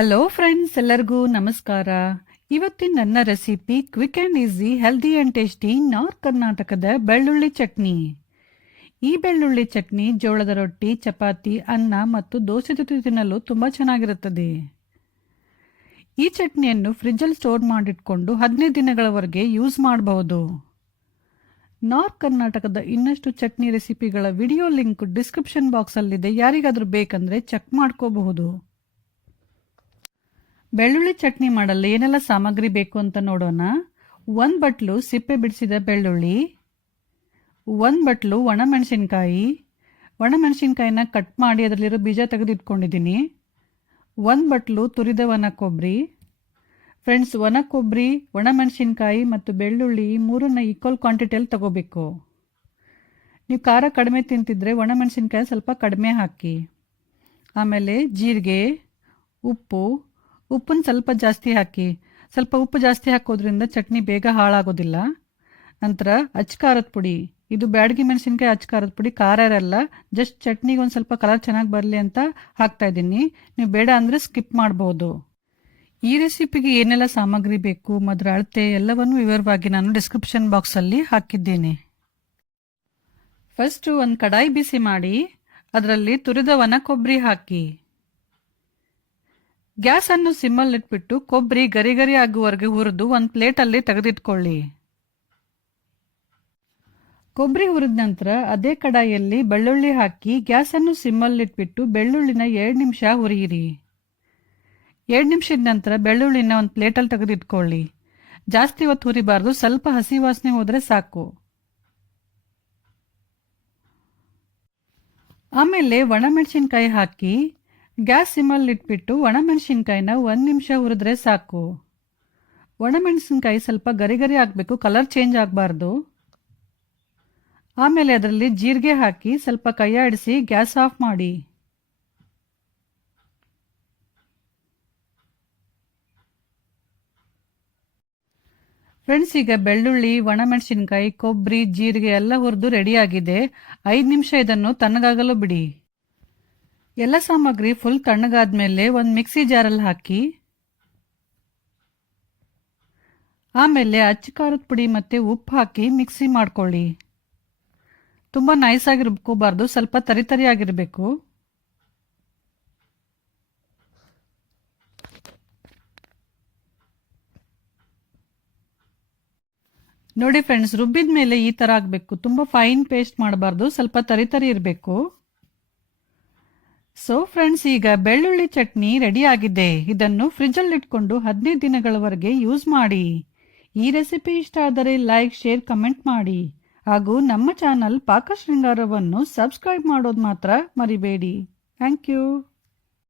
Hello friends, ಎಲ್ಲರಿಗೂ ನಮಸ್ಕಾರ. ಇವತ್ತಿನ ನನ್ನ recipe quick and easy, healthy and tasty north ಕರ್ನಾಟಕದ ಬೆಳ್ಳುಳ್ಳಿ ಚಟ್ನಿ. ಈ ಬೆಳ್ಳುಳ್ಳಿ ಚಟ್ನಿ ಜೋಳದ ರೊಟ್ಟಿ, ಚಪಾತಿ, ಅನ್ನ ಮತ್ತು ದೋಸೆ ಜೊತೆ ತಿನ್ನಲು ತುಂಬ ಚೆನ್ನಾಗಿರುತ್ತದೆ. ಈ ಚಟ್ನಿಯನ್ನು ಫ್ರಿಜ್ಜಲ್ಲಿ ಸ್ಟೋರ್ ಮಾಡಿಟ್ಕೊಂಡು 15 ದಿನಗಳವರೆಗೆ ಯೂಸ್ ಮಾಡಬಹುದು. ನಾರ್ತ್ ಕರ್ನಾಟಕದ ಇನ್ನಷ್ಟು ಚಟ್ನಿ ರೆಸಿಪಿಗಳ ವಿಡಿಯೋ ಲಿಂಕ್ ಡಿಸ್ಕ್ರಿಪ್ಷನ್ ಬಾಕ್ಸಲ್ಲಿದೆ. ಯಾರಿಗಾದರೂ ಬೇಕಂದರೆ ಚೆಕ್ ಮಾಡ್ಕೋಬಹುದು. ಬೆಳ್ಳುಳ್ಳಿ ಚಟ್ನಿ ಮಾಡಲು ಏನೆಲ್ಲ ಸಾಮಗ್ರಿ ಬೇಕು ಅಂತ ನೋಡೋಣ. 1 ಬಟ್ಲು ಸಿಪ್ಪೆ ಬಿಡಿಸಿದ ಬೆಳ್ಳುಳ್ಳಿ, 1 ಬಟ್ಲು ಒಣಮೆಣಸಿನ್ಕಾಯಿ. ಒಣಮೆಣಸಿನ್ಕಾಯಿನ ಕಟ್ ಮಾಡಿ ಅದರಲ್ಲಿರೋ ಬೀಜ ತೆಗೆದಿಟ್ಕೊಂಡಿದ್ದೀನಿ. 1 ಬಟ್ಲು ತುರಿದ ಒಣ ಕೊಬ್ಬರಿ. ಫ್ರೆಂಡ್ಸ್, ಒಣ ಕೊಬ್ಬರಿ, ಒಣಮೆಣಸಿನ್ಕಾಯಿ ಮತ್ತು ಬೆಳ್ಳುಳ್ಳಿ ಮೂರನ್ನ ಈಕ್ವಲ್ ಕ್ವಾಂಟಿಟಿಯಲ್ಲಿ ತಗೋಬೇಕು. ನೀವು ಖಾರ ಕಡಿಮೆ ತಿಂತಿದ್ರೆ ಒಣಮೆಣಸಿನ್ಕಾಯಿ ಸ್ವಲ್ಪ ಕಡಿಮೆ ಹಾಕಿ. ಆಮೇಲೆ ಜೀರಿಗೆ, ಉಪ್ಪನ್ನು ಸ್ವಲ್ಪ ಜಾಸ್ತಿ ಹಾಕಿ. ಸ್ವಲ್ಪ ಉಪ್ಪು ಜಾಸ್ತಿ ಹಾಕೋದ್ರಿಂದ ಚಟ್ನಿ ಬೇಗ ಹಾಳಾಗೋದಿಲ್ಲ. ನಂತರ ಅಚ್ಕಾರದ ಪುಡಿ. ಇದು ಬ್ಯಾಡಗಿ ಮೆಣಸಿನ್ಕಾಯಿ ಅಚ್ಕಾರದ ಪುಡಿ, ಖಾರ ಇರಲ್ಲ. ಜಸ್ಟ್ ಚಟ್ನಿಗೆ ಒಂದು ಸ್ವಲ್ಪ ಕಲರ್ ಚೆನ್ನಾಗಿ ಬರಲಿ ಅಂತ ಹಾಕ್ತಾ ಇದ್ದೀನಿ. ನೀವು ಬೇಡ ಅಂದರೆ ಸ್ಕಿಪ್ ಮಾಡ್ಬೋದು. ಈ ರೆಸಿಪಿಗೆ ಏನೆಲ್ಲ ಸಾಮಗ್ರಿ ಬೇಕು, ಅದರ ಅಳತೆ ಎಲ್ಲವನ್ನು ವಿವರವಾಗಿ ನಾನು ಡಿಸ್ಕ್ರಿಪ್ಷನ್ ಬಾಕ್ಸಲ್ಲಿ ಹಾಕಿದ್ದೀನಿ. ಫಸ್ಟು ಒಂದು ಕಡಾಯಿ ಬಿಸಿ ಮಾಡಿ ಅದರಲ್ಲಿ ತುರಿದ ಒಣ ಕೊಬ್ಬರಿ ಹಾಕಿ. ಗ್ಯಾಸನ್ನು ಸಿಮ್ಮಲ್ಲಿಟ್ಬಿಟ್ಟು ಕೊಬ್ಬರಿ ಗರಿ ಗರಿ ಆಗುವವರೆಗೆ ಹುರಿದು ಒಂದು ಪ್ಲೇಟಲ್ಲಿ ತೆಗೆದಿಟ್ಕೊಳ್ಳಿ. ಕೊಬ್ಬರಿ ಹುರಿದ ನಂತರ ಅದೇ ಕಡಾಯಿಯಲ್ಲಿ ಬೆಳ್ಳುಳ್ಳಿ ಹಾಕಿ ಗ್ಯಾಸನ್ನು ಸಿಮ್ಮಲ್ಲಿಟ್ಬಿಟ್ಟು ಬೆಳ್ಳುಳ್ಳಿನ 2 ನಿಮಿಷ ಹುರಿಯಿರಿ. 2 ನಿಮಿಷದ ನಂತರ ಬೆಳ್ಳುಳ್ಳಿನ ಒಂದು ಪ್ಲೇಟಲ್ಲಿ ತೆಗೆದಿಟ್ಕೊಳ್ಳಿ. ಜಾಸ್ತಿ ಹೊತ್ತು ಹುರಿಬಾರ್ದು, ಸ್ವಲ್ಪ ಹಸಿ ವಾಸನೆ ಹೋದರೆ ಸಾಕು. ಆಮೇಲೆ ಒಣಮೆಣಸಿನ್ಕಾಯಿ ಹಾಕಿ ಗ್ಯಾಸ್ ಸಿಮ್ಮಲ್ಲಿ ಇಟ್ಬಿಟ್ಟು ಒಣಮೆಣಸಿನ್ಕಾಯಿನ 1 ನಿಮಿಷ ಹುರಿದ್ರೆ ಸಾಕು. ಒಣಮೆಣಸಿನ್ಕಾಯಿ ಸ್ವಲ್ಪ ಗರಿ ಗರಿ ಆಗಬೇಕು, ಕಲರ್ ಚೇಂಜ್ ಆಗಬಾರ್ದು. ಆಮೇಲೆ ಅದರಲ್ಲಿ ಜೀರಿಗೆ ಹಾಕಿ ಸ್ವಲ್ಪ ಕೈಯಾಡಿಸಿ ಗ್ಯಾಸ್ ಆಫ್ ಮಾಡಿ. ಫ್ರೆಂಡ್ಸ್, ಈಗ ಬೆಳ್ಳುಳ್ಳಿ, ಒಣಮೆಣಸಿನ್ಕಾಯಿ, ಕೊಬ್ಬರಿ, ಜೀರಿಗೆ ಎಲ್ಲ ಹುರಿದು ರೆಡಿಯಾಗಿದೆ. 5 ನಿಮಿಷ ಇದನ್ನು ತಣ್ಣಗಾಗಲು ಬಿಡಿ. ಎಲ್ಲ ಸಾಮಗ್ರಿ ಫುಲ್ ತಣ್ಣಗಾದ್ಮೇಲೆ ಒಂದು ಮಿಕ್ಸಿ ಜಾರಲ್ಲಿ ಹಾಕಿ. ಆಮೇಲೆ ಅಚ್ಚ ಖಾರದ ಪುಡಿ ಮತ್ತು ಉಪ್ಪು ಹಾಕಿ ಮಿಕ್ಸಿ ಮಾಡ್ಕೊಳ್ಳಿ. ತುಂಬ ನೈಸಾಗಿ ರುಬ್ಕೋಬಾರ್ದು, ಸ್ವಲ್ಪ ತರಿತರಿಯಾಗಿರಬೇಕು. ನೋಡಿ ಫ್ರೆಂಡ್ಸ್, ರುಬ್ಬಿದ ಮೇಲೆ ಈ ಥರ ಆಗಬೇಕು. ತುಂಬ ಫೈನ್ ಪೇಸ್ಟ್ ಮಾಡಬಾರ್ದು, ಸ್ವಲ್ಪ ತರಿತರಿ ಇರಬೇಕು. ಸೊ ಫ್ರೆಂಡ್ಸ್, ಈಗ ಬೆಳ್ಳುಳ್ಳಿ ಚಟ್ನಿ ರೆಡಿ ಆಗಿದೆ. ಇದನ್ನು ಫ್ರಿಜ್ಜಲ್ಲಿ ಇಟ್ಕೊಂಡು 15 ದಿನಗಳವರೆಗೆ ಯೂಸ್ ಮಾಡಿ. ಈ ರೆಸಿಪಿ ಇಷ್ಟ ಆದರೆ ಲೈಕ್, ಶೇರ್, ಕಮೆಂಟ್ ಮಾಡಿ. ಹಾಗೂ ನಮ್ಮ ಚಾನಲ್ ಪಾಕ ಶೃಂಗಾರವನ್ನು ಸಬ್ಸ್ಕ್ರೈಬ್ ಮಾಡೋದು ಮಾತ್ರ ಮರಿಬೇಡಿ. Thank you.